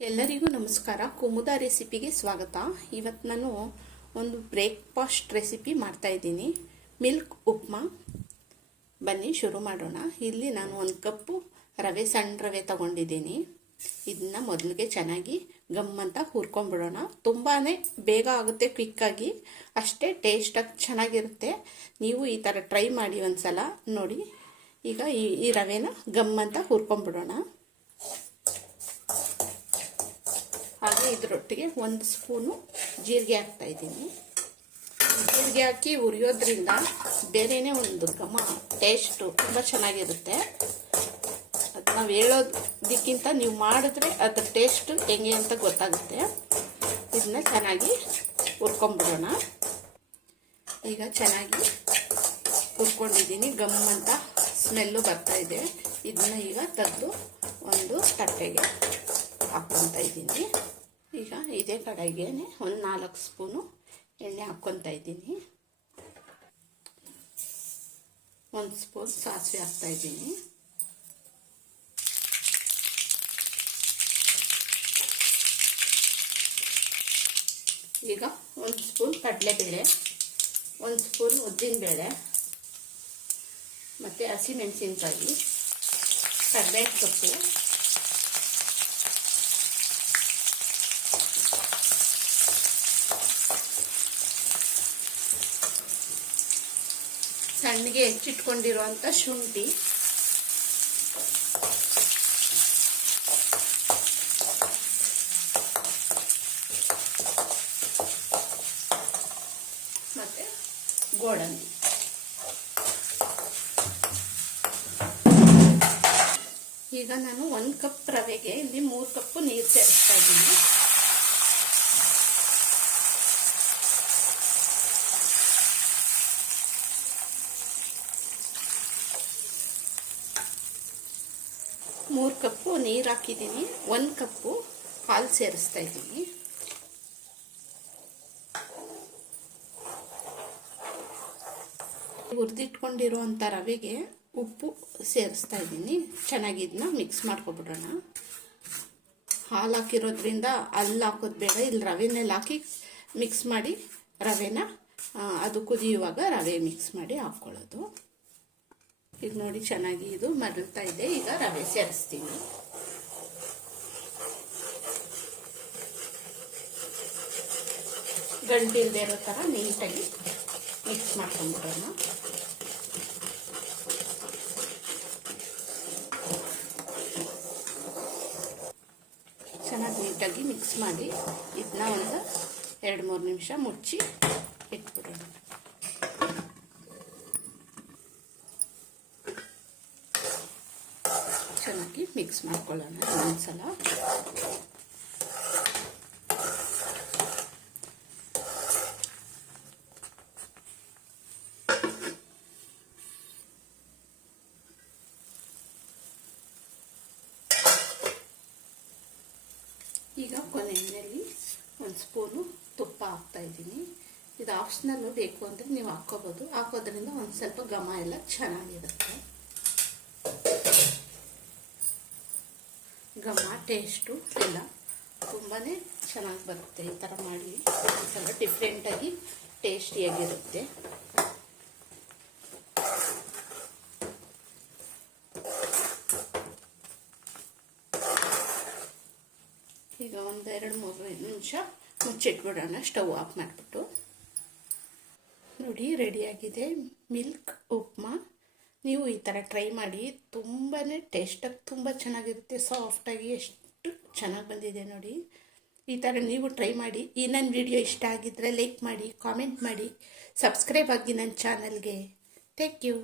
ಎಲ್ಲರಿಗೂ ನಮಸ್ಕಾರ. ಕುಮುದ ರೆಸಿಪಿಗೆ ಸ್ವಾಗತ. ಇವತ್ತು ನಾನು ಒಂದು ಬ್ರೇಕ್ಫಾಸ್ಟ್ ರೆಸಿಪಿ ಮಾಡ್ತಾ ಇದ್ದೀನಿ. ಮಿಲ್ಕ್ ಉಪ್ಮಾ. ಬನ್ನಿ, ಶುರು ಮಾಡೋಣ. ಇಲ್ಲಿ ನಾನು ಒಂದು ಕಪ್ಪು ರವೆ, ಸಣ್ಣ ರವೆ ತಗೊಂಡಿದ್ದೀನಿ. ಇದನ್ನ ಮೊದಲಿಗೆ ಚೆನ್ನಾಗಿ ಗಮ್ಮಂತ ಹುರ್ಕೊಂಡ್ಬಿಡೋಣ. ತುಂಬಾ ಬೇಗ ಆಗುತ್ತೆ ಕ್ವಿಕ್ಕಾಗಿ ಅಷ್ಟೇ ಟೇಸ್ಟಾಗಿ ಚೆನ್ನಾಗಿರುತ್ತೆ. ನೀವು ಈ ಥರ ಟ್ರೈ ಮಾಡಿ ಒಂದು ಸಲ ನೋಡಿ. ಈಗ ಈ ರವೆನ ಗಮ್ಮಂತ ಹುರ್ಕೊಂಡ್ಬಿಡೋಣ ಹಾಗೆ ಇದರೊಟ್ಟಿಗೆ ಒಂದು ಸ್ಪೂನು ಜೀರಿಗೆ ಹಾಕ್ತಾ ಇದ್ದೀನಿ. ಜೀರಿಗೆ ಹಾಕಿ ಉರಿಯೋದ್ರಿಂದ ಬೇರೆಯೇ ಒಂದು ಘಮ ಟೇಸ್ಟು ತುಂಬ ಚೆನ್ನಾಗಿರುತ್ತೆ. ಅದು ನಾವು ಹೇಳೋದಕ್ಕಿಂತ ನೀವು ಮಾಡಿದ್ರೆ ಅದ್ರ ಟೇಸ್ಟು ಹೆಂಗೆ ಅಂತ ಗೊತ್ತಾಗುತ್ತೆ. ಇದನ್ನ ಚೆನ್ನಾಗಿ ಹುರ್ಕೊಂಬಿಡೋಣ ಈಗ ಚೆನ್ನಾಗಿ ಹುರ್ಕೊಂಡಿದ್ದೀನಿ. ಗಮ್ ಅಂತ ಸ್ಮೆಲ್ಲು ಬರ್ತಾ ಇದೆ. ಇದನ್ನ ಈಗ ತೆಗೆದು ಒಂದು ತಟ್ಟೆಗೆ ಹಾಕ್ಕೊತಾ ಇದ್ದೀನಿ. ಇದೇ ಕಡೆಗೆ ಒಂದು ನಾಲ್ಕು ಸ್ಪೂನು ಎಣ್ಣೆ ಹಾಕ್ಕೊತಾ ಇದ್ದೀನಿ. ಒಂದು ಸ್ಪೂನ್ ಸಾಸಿವೆ ಹಾಕ್ತಾ ಇದ್ದೀನಿ. ಈಗ ಒಂದು ಸ್ಪೂನ್ ಕಡಲೆಬೇಳೆ, ಒಂದು ಸ್ಪೂನ್ ಉದ್ದಿನ ಬೇಳೆ ಮತ್ತು ಹಸಿಮೆಣಸಿನ್ಕಾಯಿ ಕಡಲೆ ಸೊಪ್ಪು. ಸಣ್ಣಗೆ ಹೆಚ್ಚಿಟ್ಕೊಂಡಿರುವಂಥ ಶುಂಠಿ. ಮತ್ತೆ ಗೋಡಂಬಿ. ಈಗ ನಾನು ಒಂದು ಕಪ್ ರವೆಗೆ ಇಲ್ಲಿ ಮೂರು ಕಪ್ಪು ನೀರು ಸೇರಿಸ್ತಾ ಇದ್ದೀನಿ. ಮೂರು ಕಪ್ಪು ನೀರು ಹಾಕಿದ್ದೀನಿ ಒಂದು ಕಪ್ಪು ಹಾಲು ಸೇರಿಸ್ತಾ ಇದ್ದೀನಿ. ಹುರಿದಿಟ್ಕೊಂಡಿರುವಂಥ ರವೆಗೆ ಉಪ್ಪು ಸೇರಿಸ್ತಾ ಇದ್ದೀನಿ. ಚೆನ್ನಾಗಿ ಇದನ್ನ ಮಿಕ್ಸ್ ಮಾಡ್ಕೊಬಿಡೋಣ. ಹಾಲು ಹಾಕಿರೋದ್ರಿಂದ ಅಲ್ಲಿ ಹಾಕೋದು ಬೇಡ ಇಲ್ಲಿ ರವೆನಲ್ಲಿ ಹಾಕಿ ಮಿಕ್ಸ್ ಮಾಡಿ ರವೆನ ಅದು ಕುದಿಯುವಾಗ ರವೆ ಮಿಕ್ಸ್ ಮಾಡಿ ಹಾಕ್ಕೊಳ್ಳೋದು ಈಗ ನೋಡಿ ಚೆನ್ನಾಗಿ ಇದು ಮರಳ್ತಾ ಇದೆ. ಈಗ ರವೆ ಸೇರಿಸ್ತೀನಿ. ಗಂಟಿಲ್ದೇ ಇರೋ ಥರ ನೀಟಾಗಿ ಮಿಕ್ಸ್ ಮಾಡ್ಕೊಂಡ್ಬಿಡೋಣ. ಚೆನ್ನಾಗಿ ನೀಟಾಗಿ ಮಿಕ್ಸ್ ಮಾಡಿ ಇದನ್ನ ಒಂದು ಎರಡು ಮೂರು ನಿಮಿಷ ಮುಚ್ಚಿ ಇಟ್ಬಿಡೋಣ. ಚೆನ್ನಾಗಿ ಮಿಕ್ಸ್ ಮಾಡ್ಕೊಳ್ಳೋಣ ಒಂದ್ಸಲ. ಈಗ ಕೊನೆಯಲ್ಲಿ ಒಂದು ಸ್ಪೂನು ತುಪ್ಪ ಹಾಕ್ತಾ ಇದ್ದೀನಿ. ಇದು ಆಪ್ಷನಲ್ಲು ಬೇಕು ಅಂದರೆ ನೀವು ಹಾಕ್ಕೋಬೋದು. ಹಾಕೋದ್ರಿಂದ ಒಂದು ಸ್ವಲ್ಪ ಘಮ ಎಲ್ಲ ಚೆನ್ನಾಗಿರುತ್ತೆ. ಘಮ ಟೇಸ್ಟು ಎಲ್ಲ ತುಂಬಾ ಚೆನ್ನಾಗಿ ಬರುತ್ತೆ. ಈ ಥರ ಮಾಡಿ ಸ್ವಲ್ಪ ಡಿಫ್ರೆಂಟಾಗಿ ಟೇಸ್ಟಿಯಾಗಿರುತ್ತೆ ಈಗ ಒಂದು ಎರಡು ಮೂರು ನಿಮಿಷ ಮುಚ್ಚಿಟ್ಬಿಡೋಣ. ಸ್ಟವ್ ಆಫ್ ಮಾಡಿಬಿಟ್ಟು. ನೋಡಿ ರೆಡಿಯಾಗಿದೆ ಮಿಲ್ಕ್ ಉಪ್ಮಾ. ನೀವು ಈ ಥರ ಟ್ರೈ ಮಾಡಿ ತುಂಬಾ ಟೇಸ್ಟಾಗಿ ತುಂಬ ಚೆನ್ನಾಗಿರುತ್ತೆ. ಸಾಫ್ಟಾಗಿ ಎಷ್ಟು ಚೆನ್ನಾಗಿ ಬಂದಿದೆ ನೋಡಿ. ಈ ಥರ ನೀವು ಟ್ರೈ ಮಾಡಿ. ಈ ನನ್ನ ವಿಡಿಯೋ ಇಷ್ಟ ಆಗಿದ್ದರೆ ಲೈಕ್ ಮಾಡಿ ಕಾಮೆಂಟ್ ಮಾಡಿ ಸಬ್ಸ್ಕ್ರೈಬ್ ಆಗಿ ನನ್ನ ಚಾನಲ್ಗೆ ಥ್ಯಾಂಕ್ ಯು